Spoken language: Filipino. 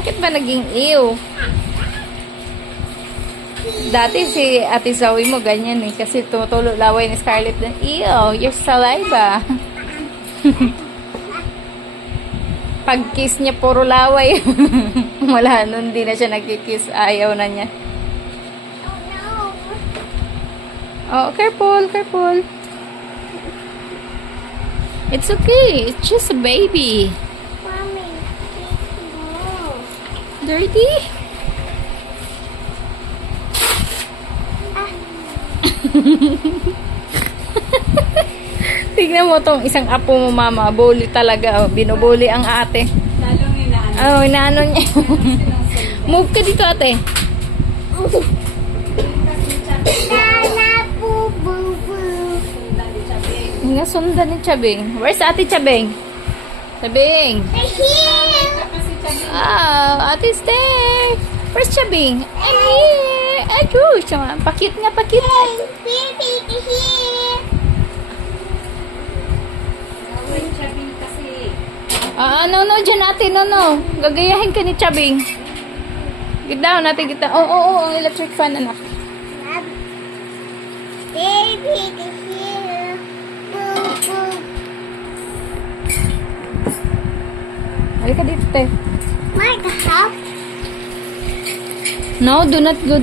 Bakit ba naging ew? Dati si Ate Zoe mo ganyan eh. Kasi tumutulo laway ni Scarlett na, ew, your saliva. Pag-kiss niya, puro laway. Wala nun, di na siya nagkikiss. Ayaw na niya. Oh, careful, careful. It's okay. It's just a baby. Mommy, Dirty? Tignan mo tong isang apo mo, mama. Bully talaga. Oh. Binubuli ang ate. Lalong inaano. Oh, inaano niya. Move ka dito, ate. Nana, boo, boo, boo. Nga sundan ni Chabing. Where's ate Chabing? Chabing. Here. Oh, ate there. Where's Chabing? I'm here. Ayun, siya. Pakit nga, pakit. Baby, here. Gawin chabing kasi. No, dyan ate, no. Gagayahin ka ni Chabing. Get down, ate, get down. Oh, ang electric fan, anak. Baby, here. Boo, boo. Halika dito, te. Like a house. No, do not go